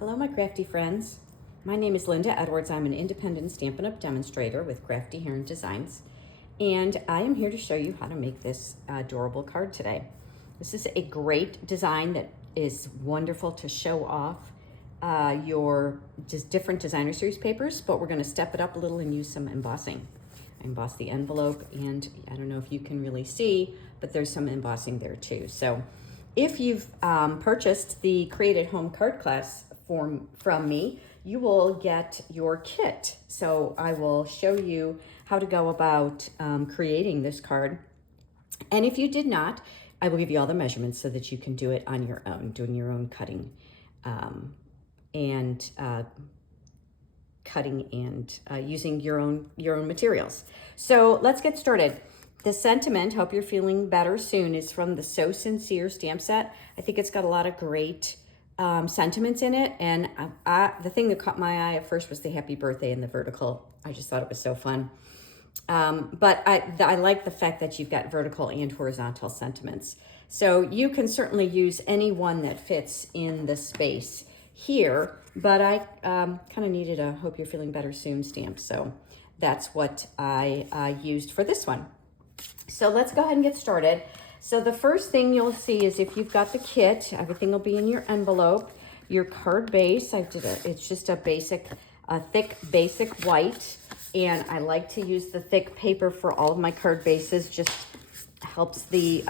Hello, my crafty friends. My name is Linda Edwards. I'm an independent Stampin' Up! Demonstrator with Crafty Heron Designs, and I am here to show you how to make this adorable card today. This is a great design that is wonderful to show off your just different designer series papers, but we're going to step it up a little and use some embossing. I embossed the envelope, and I don't know if you can really see, but there's some embossing there too. So if you've purchased the Create at Home card class from me, you will get your kit. So I will show you how to go about creating this card. And if you did not, I will give you all the measurements so that you can do it on your own, doing your own cutting and using your own materials. So let's get started. The sentiment, hope you're feeling better soon, is from the So Sincere stamp set. I think it's got a lot of great sentiments in it. And the thing that caught my eye at first was the happy birthday and the vertical. I just thought it was so fun. But I like the fact that you've got vertical and horizontal sentiments. So you can certainly use any one that fits in the space here, but I kind of needed a hope you're feeling better soon stamp. So that's what I used for this one. So let's go ahead and get started. So the first thing you'll see is if you've got the kit, everything will be in your envelope. Your card base, it's just a thick basic white, and I like to use the thick paper for all of my card bases. Just helps the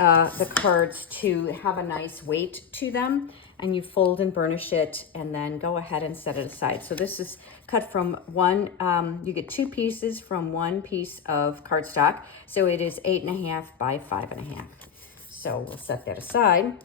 cards to have a nice weight to them. And you fold and burnish it, and then go ahead and set it aside. So this is cut from one, you get 2 pieces from 1 piece of cardstock. So it is 8.5 by 5.5. So we'll set that aside.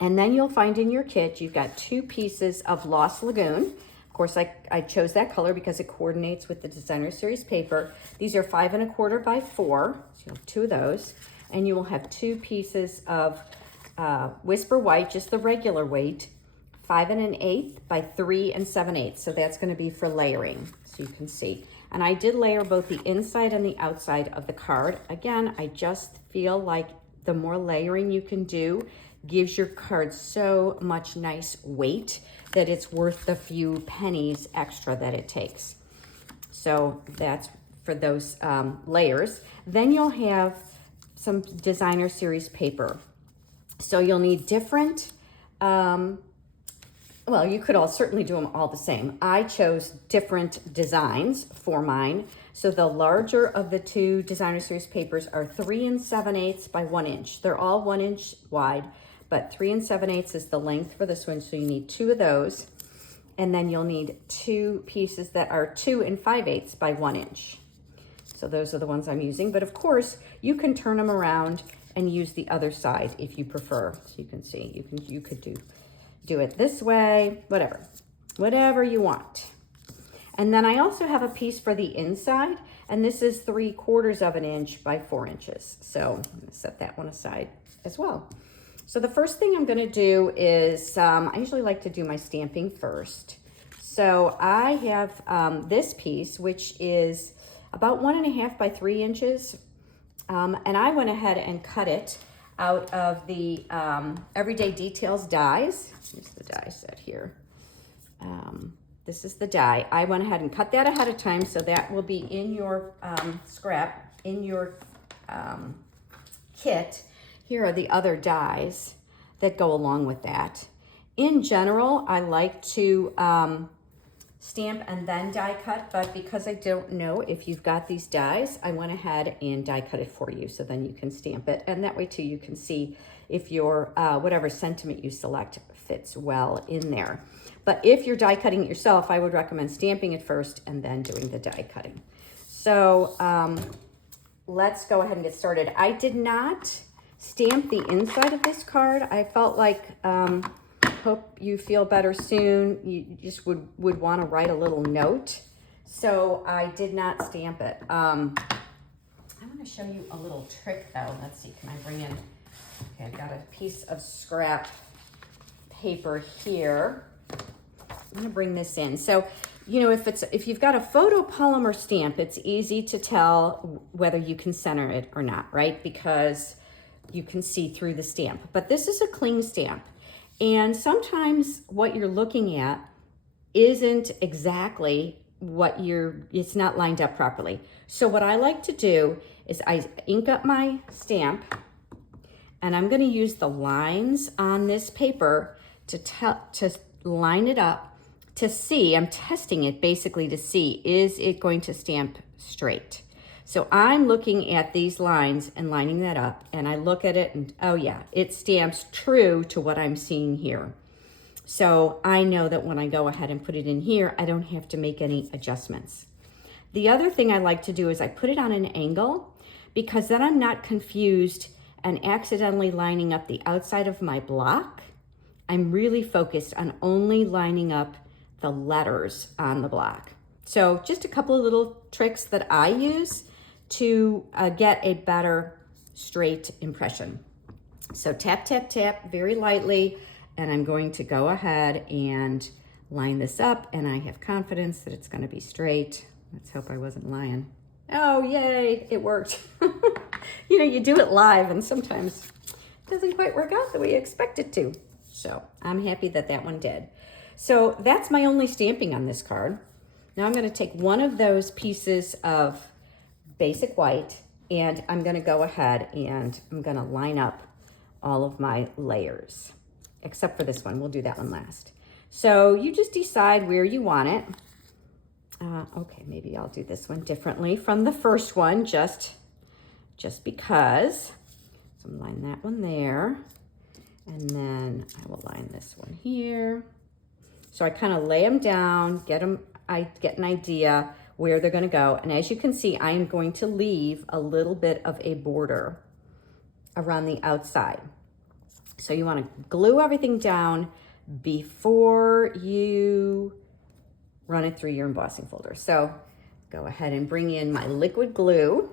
And then you'll find in your kit, you've got 2 pieces of Lost Lagoon. Of course, I chose that color because it coordinates with the designer series paper. These are 5 1/4 by 4. So you'll have 2 of those. And you will have 2 pieces of Whisper White, just the regular weight, 5 1/8 by 3 7/8. So that's going to be for layering, so you can see. And I did layer both the inside and the outside of the card. Again, I just feel like the more layering you can do gives your card so much nice weight that it's worth the few pennies extra that it takes. So that's for those layers. Then you'll have some designer series paper. So you'll need different, well, you could all certainly do them all the same. I chose different designs for mine. So the larger of the 2 designer series papers are 3 7/8 by 1 inch. They're all 1 inch wide, but 3 7/8 is the length for this one. So you need 2 of those. And then you'll need 2 pieces that are 2 5/8 by 1 inch. So those are the ones I'm using. But of course, you can turn them around and use the other side if you prefer. So you can see, you could do it this way, whatever you want. And then I also have a piece for the inside, and this is 3/4 of an inch by 4 inches. So I'm gonna set that one aside as well. So the first thing I'm gonna do is, I usually like to do my stamping first. So I have this piece, which is about 1.5 by 3 inches. And I went ahead and cut it out of the Everyday Details dies. Here's the die set here. This is the die. I went ahead and cut that ahead of time, so that will be in your scrap, in your kit. Here are the other dies that go along with that. In general, I like to stamp and then die cut, but because I don't know if you've got these dies, I went ahead and die cut it for you, so then you can stamp it, and that way too you can see if your whatever sentiment you select fits well in there. But if you're die cutting it yourself, I would recommend stamping it first and then doing the die cutting. So let's go ahead and get started. I did not stamp the inside of this card. I felt like hope you feel better soon. You just would want to write a little note. So I did not stamp it. I'm going to show you a little trick though. Let's see, can I bring in, okay, I've got a piece of scrap paper here. I'm going to bring this in. So, you know, if you've got a photopolymer stamp, it's easy to tell whether you can center it or not, right? Because you can see through the stamp. But this is a cling stamp. And sometimes what you're looking at isn't exactly what it's not lined up properly. So what I like to do is I ink up my stamp, and I'm going to use the lines on this paper to line it up to see. I'm testing it basically to see, is it going to stamp straight? So I'm looking at these lines and lining that up, and I look at it and, oh yeah, it stamps true to what I'm seeing here. So I know that when I go ahead and put it in here, I don't have to make any adjustments. The other thing I like to do is I put it on an angle, because then I'm not confused and accidentally lining up the outside of my block. I'm really focused on only lining up the letters on the block. So just a couple of little tricks that I use to get a better straight impression. So tap, tap, tap very lightly, and I'm going to go ahead and line this up, and I have confidence that it's going to be straight. Let's hope I wasn't lying. Oh, yay, it worked. You know, you do it live, and sometimes it doesn't quite work out the way you expect it to. So I'm happy that that one did. So that's my only stamping on this card. Now I'm going to take one of those pieces of basic white, and I'm going to go ahead and I'm going to line up all of my layers, except for this one. We'll do that one last. So you just decide where you want it. Okay, maybe I'll do this one differently from the first one, just because. So I'm line that one there, and then I will line this one here. So I kind of lay them down, I get an idea where they're going to go. And as you can see, I am going to leave a little bit of a border around the outside. So you want to glue everything down before you run it through your embossing folder. So go ahead and bring in my liquid glue,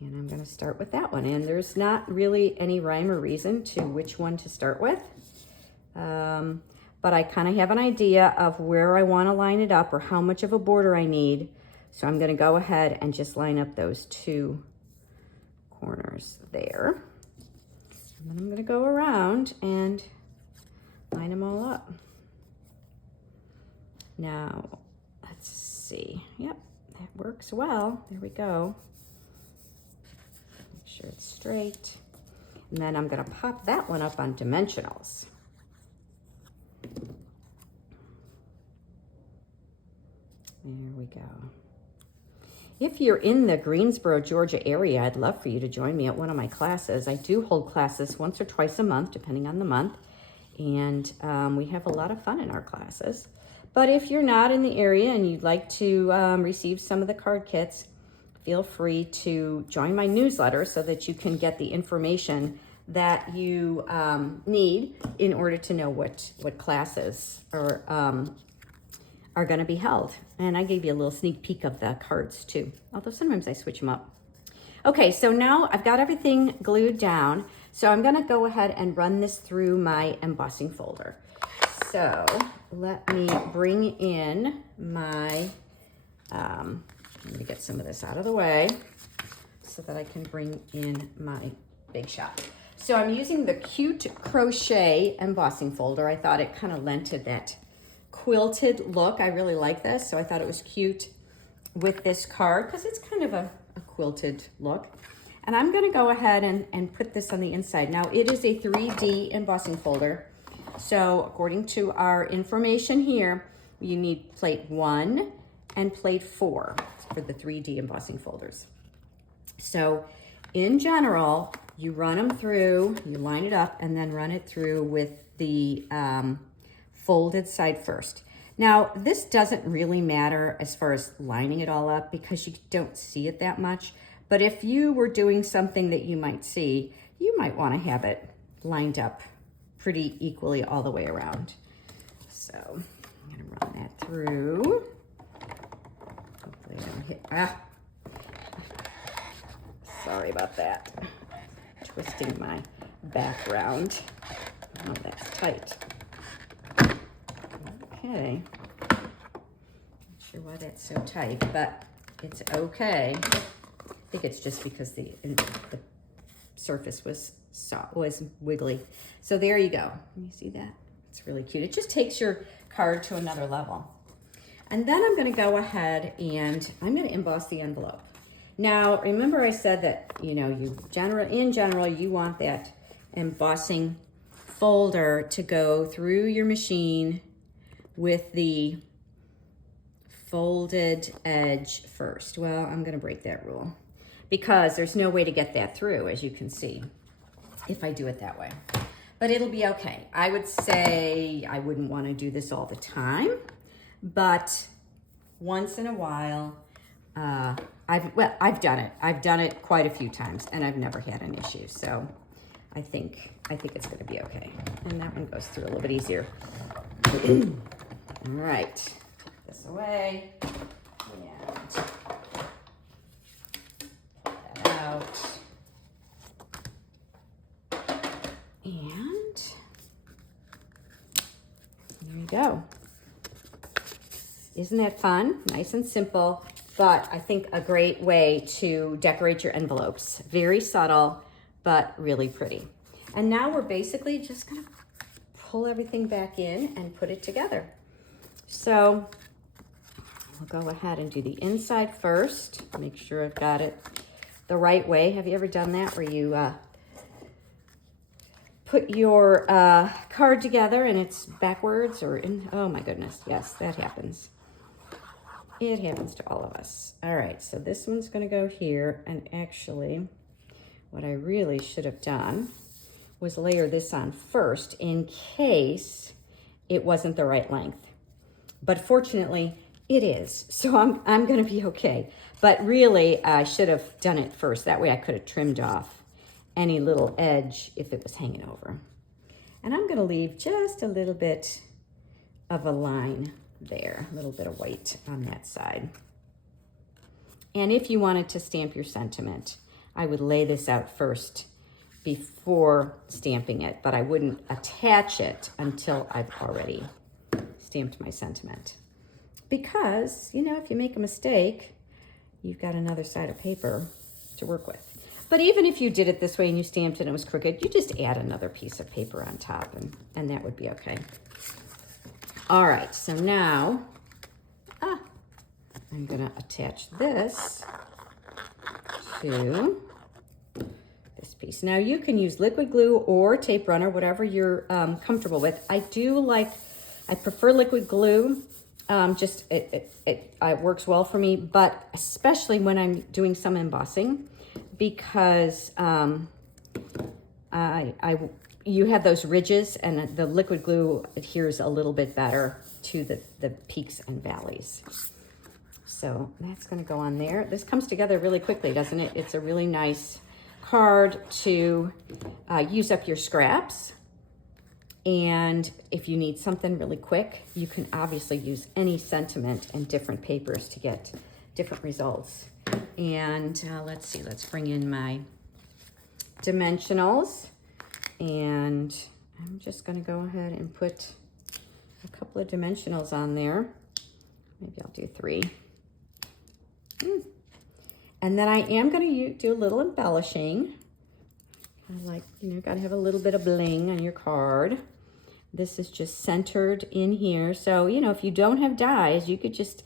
and I'm going to start with that one. And there's not really any rhyme or reason to which one to start with. But I kind of have an idea of where I want to line it up or how much of a border I need. So I'm going to go ahead and just line up those two corners there. And then I'm going to go around and line them all up. Now, let's see. Yep, that works well. There we go. Make sure it's straight. And then I'm going to pop that one up on dimensionals. There we go. If you're in the Greensboro, Georgia area, I'd love for you to join me at one of my classes. I do hold classes once or twice a month, depending on the month. And we have a lot of fun in our classes. But if you're not in the area and you'd like to receive some of the card kits, feel free to join my newsletter so that you can get the information that you need in order to know what classes are going to be held. And I gave you a little sneak peek of the cards too, although sometimes I switch them up. Okay, so now I've got everything glued down. So I'm going to go ahead and run this through my embossing folder. So let me bring in my, let me get some of this out of the way so that I can bring in my Big Shot. So I'm using the Cute Crochet embossing folder. I thought it kind of lent to that quilted look. I really like this, so I thought it was cute with this card because it's kind of a quilted look. And I'm going to go ahead and put this on the inside. Now, it is a 3D embossing folder. So according to our information here, you need plate 1 and plate 4 for the 3D embossing folders. So in general, you run them through, you line it up, and then run it through with the folded side first. Now, this doesn't really matter as far as lining it all up because you don't see it that much. But if you were doing something that you might see, you might want to have it lined up pretty equally all the way around. So I'm going to run that through. Hopefully I don't hit, sorry about that. Twisting my background. Oh, that's tight. Okay. Not sure why that's so tight, but it's okay. I think it's just because the surface was wiggly. So there you go. Can you see that? It's really cute. It just takes your card to another level. And then I'm going to go ahead and I'm going to emboss the envelope. Now, remember I said that, you know, in general, you want that embossing folder to go through your machine with the folded edge first. Well, I'm going to break that rule because there's no way to get that through, as you can see, if I do it that way. But it'll be okay. I would say I wouldn't want to do this all the time, but once in a while, I've done it. I've done it quite a few times, and I've never had an issue. So I think it's going to be okay. And that one goes through a little bit easier. All right, take this away and put that out. And there you go. Isn't that fun? Nice and simple, but I think a great way to decorate your envelopes. Very subtle, but really pretty. And now we're basically just gonna pull everything back in and put it together. So we'll go ahead and do the inside first. Make sure I've got it the right way. Have you ever done that where you put your card together and it's backwards or in? Oh my goodness, yes, that happens. It happens to all of us. All right, so this one's gonna go here, and actually, what I really should have done was layer this on first in case it wasn't the right length. But fortunately, it is, so I'm gonna be okay. But really, I should have done it first. That way I could have trimmed off any little edge if it was hanging over. And I'm gonna leave just a little bit of a line there, a little bit of white on that side. And if you wanted to stamp your sentiment, I would lay this out first before stamping it, but I wouldn't attach it until I've already stamped my sentiment. Because, you know, if you make a mistake, you've got another side of paper to work with. But even if you did it this way and you stamped it and it was crooked, you just add another piece of paper on top and that would be okay. All right, so now I'm gonna attach this to this piece. Now you can use liquid glue or tape runner, whatever you're comfortable with. I prefer liquid glue. It works well for me, but especially when I'm doing some embossing, because you have those ridges and the liquid glue adheres a little bit better to the peaks and valleys. So that's gonna go on there. This comes together really quickly, doesn't it? It's a really nice card to use up your scraps. And if you need something really quick, you can obviously use any sentiment and different papers to get different results. And let's see, let's bring in my dimensionals. And I'm just gonna go ahead and put a couple of dimensionals on there. Maybe I'll do 3. And then I am gonna do a little embellishing. I like, you know, gotta have a little bit of bling on your card. This is just centered in here. So, you know, if you don't have dies, you could just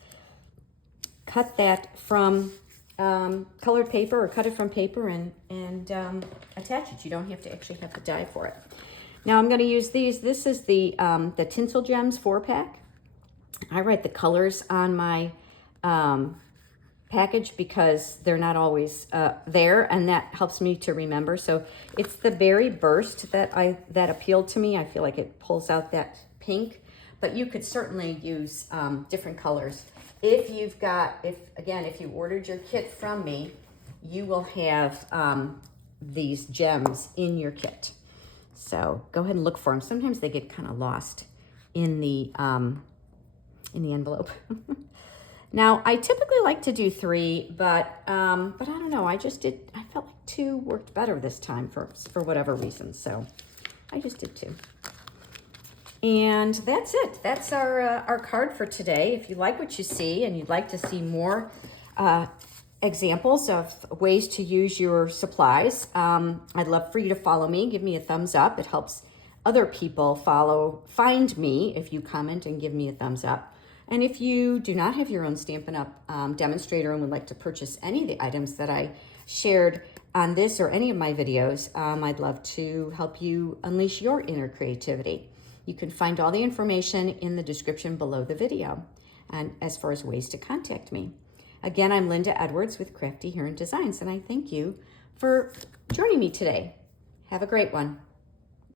cut that from colored paper or cut it from paper and attach it. You don't have to actually have the die for it. Now I'm gonna use these. This is the Tinsel Gems 4-pack. I write the colors on my package because they're not always there, and that helps me to remember. So it's the Berry Burst that appealed to me. I feel like it pulls out that pink, but you could certainly use different colors. If you ordered your kit from me, you will have these gems in your kit. So go ahead and look for them. Sometimes they get kind of lost in the envelope. Now, I typically like to do 3, but I don't know. I felt like 2 worked better this time for whatever reason. So I just did 2. And that's it. That's our card for today. If you like what you see and you'd like to see more examples of ways to use your supplies. I'd love for you to follow me. Give me a thumbs up. It helps other people find me if you comment and give me a thumbs up. And if you do not have your own Stampin' Up! Demonstrator and would like to purchase any of the items that I shared on this or any of my videos, I'd love to help you unleash your inner creativity. You can find all the information in the description below the video, and as far as ways to contact me. Again, I'm Linda Edwards with Crafty Here in Designs, and I thank you for joining me today. Have a great one.